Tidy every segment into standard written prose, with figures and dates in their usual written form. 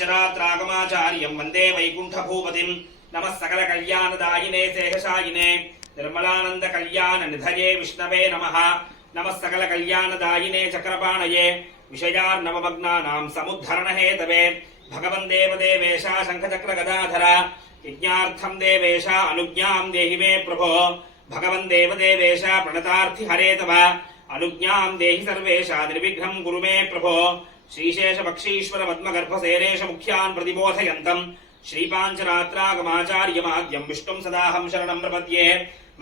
पांचरात्रागमाचार्यं वंदे वैकुंठभूपतिं नमः सकल कल्याणदायिने शेषशायिने निर्मलानंद कल्याण निधये विष्णवे नमः नमः सकल कल्याणदायिने चक्रपाणये विषयार्णवमग्नानां समुद्धरण हेतवे भगवन् देवदेवेशा शंखचक्र गदाधर यज्ञार्थं देवेशा अनुज्ञां देहि मे प्रभो भगवन् देवदेवेशा प्रणतार्थि हरे तव अनुज्ञां देहि सर्वेशा निर्विघ्नं कुरु मे प्रभो श्रीशेष पक्षीश्वर पद्मगर्भसेरेश मुख्यान् प्रतिबोधयन्तम् श्रीपांचरात्रागमाचार्यमाद्यं विष्णुं सदाहं शरणं प्रपद्ये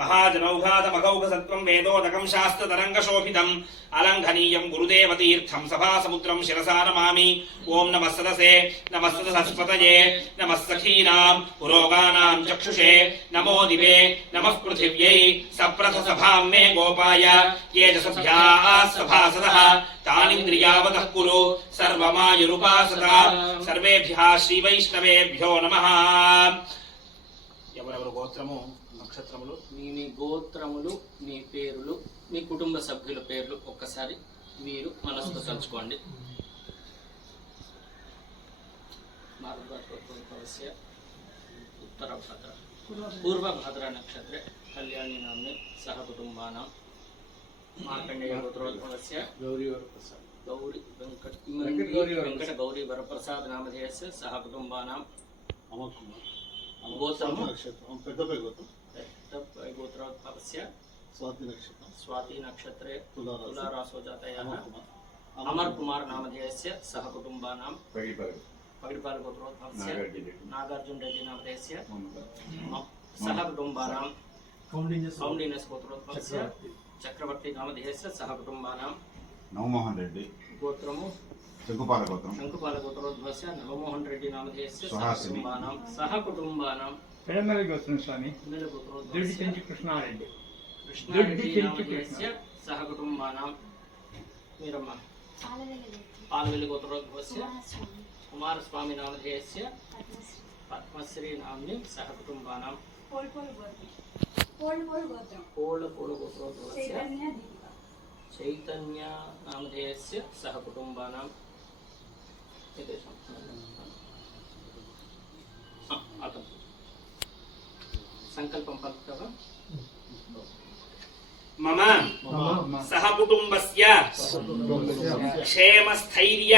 महाजनौघातमघौघसत्त्वं वेदोदकं शास्त्रतरङ्गशोभितम् अलङ्घनीयं गुरुदेवतीर्थं सभासमुद्रं शिरसा नमामि ॐ नमः सदसे नमः सदसस्पतये नमः सखीनां पुरोगानां चक्षुषे नमो दिवे नमः पृथिव्यै सप्रथसभां मे गोपाय ये च सभ्याः सभासदः तानिन्द्रियावतः कुरु सर्वमायुरुपासता सर्वेभ्यः श्रीवैष्णवेभ्यो नमः। ఎవరెవరు గోత్రము నక్షత్రములు మీ గోత్రములు మీ పేరులు మీ కుటుంబ సభ్యుల పేర్లు ఒక్కసారి మీరు మనసుతో తలుచుకోండి. ఉత్తరభద్ర పూర్వభద్ర నక్షత్రే కళ్యాణి నామ్ని సహ కుటుంబానాం మార్కండేయ గోత్రోద్భవస్య గౌరీ వెంకట గౌరీ వరప్రసాద్ నామధేయస్య సహ కుటుంబానాం గోత్రము गोत्रोद्भवस्य स्वाति नक्षत्रे तुलारासो जातयः अमर कुमार नामधेयस्य सह कुटुम्बानां पगिडिपाल गोत्रोद्भवस्य नागार्जुन रेड्डी नामधेयस्य सह कुटुम्बानां कौंडिन्यस गोत्रोद्भवस्य चक्रवर्ती नामधेयस्य सह कुटुम्बानां नवमोहन रेड्डी गोत्रमु शंकुपाल गोत्रोद्भवस्य नवमोहन रेड्डी नामधेयस्य सह कुटुम्बानां पेडमल गोत्रम स्वामी दुर्डिचंची कृष्णारेड्डी सह कुटुंबानां मीरम्मा पालवेली गोत्रोद्भवस्य कुमारस्वामी नामधेयस्य पद्मश्री नाम्नि सह कुटुंबानां पोल गोत्रोद्भवस्य चैतन्य नामधेयस्य सह कुटुंबानां संकल्पं पठितवा मम सह कुटुंबस्य क्षेमस्थैर्य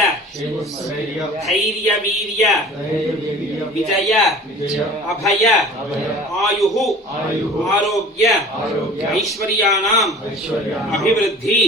धैर्यवीर्य विजय अभय आयुः आरोग्य ऐश्वर्याणां अभिवृद्धि